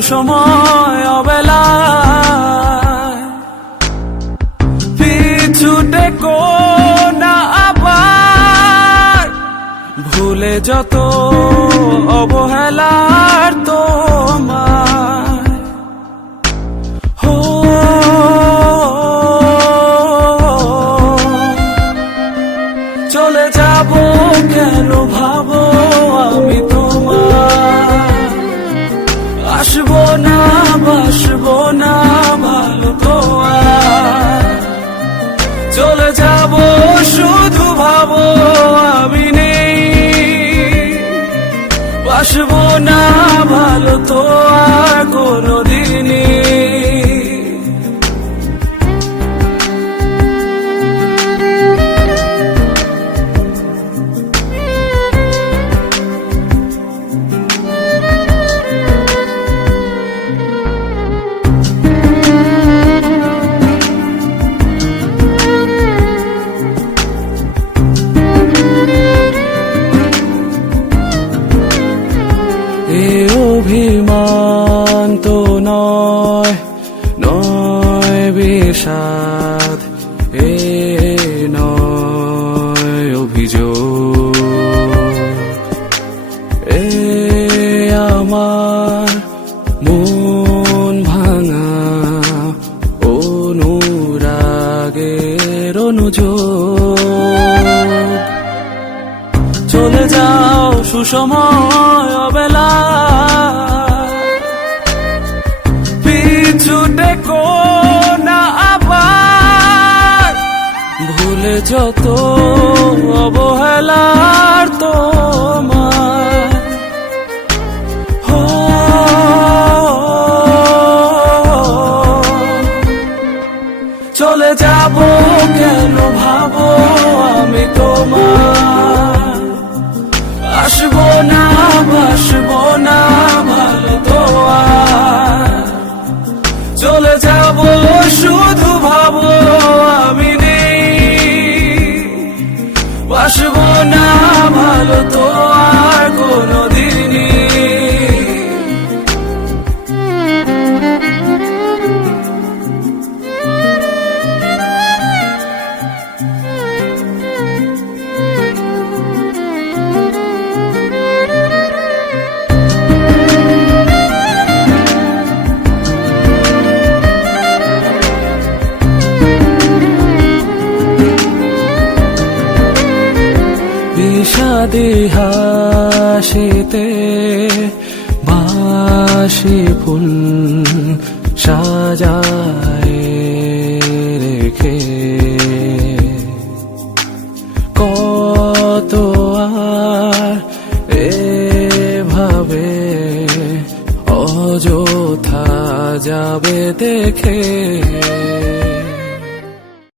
সুসময় অবেলায় পিছু টেকো না আবার, ভুলে যত অবহেলার তোমায়। চলে যাব কেন ভাবো আমি তোমার, আসবো না বাসবো না ভালো তো আর। চলে যাব শুধু ভাবো আমি নেই, বাসবো না ভালো তো আর কোনোদিনই। অভিমান তো নয়, নয় বিষাদ, এ নয় অভিযোগ, এ আমার মন ভাঙা অনুরাগের অনুযোগ। চলে যাও সুসময় অবেলা, পিছু টেকো না আবার, ভুলে যত অবহেলার তোমার। চলে যাব কেন ভাবো আমি তোমার, আসবো না বাসবো না ভালো তো আর। চলে যাব শুধু ভাবো আমি নেই, বাসবো না ভালো তো আর কোনোদিনই। বিষাদে হাসিতে বাসি ফুল সাজায় রেখে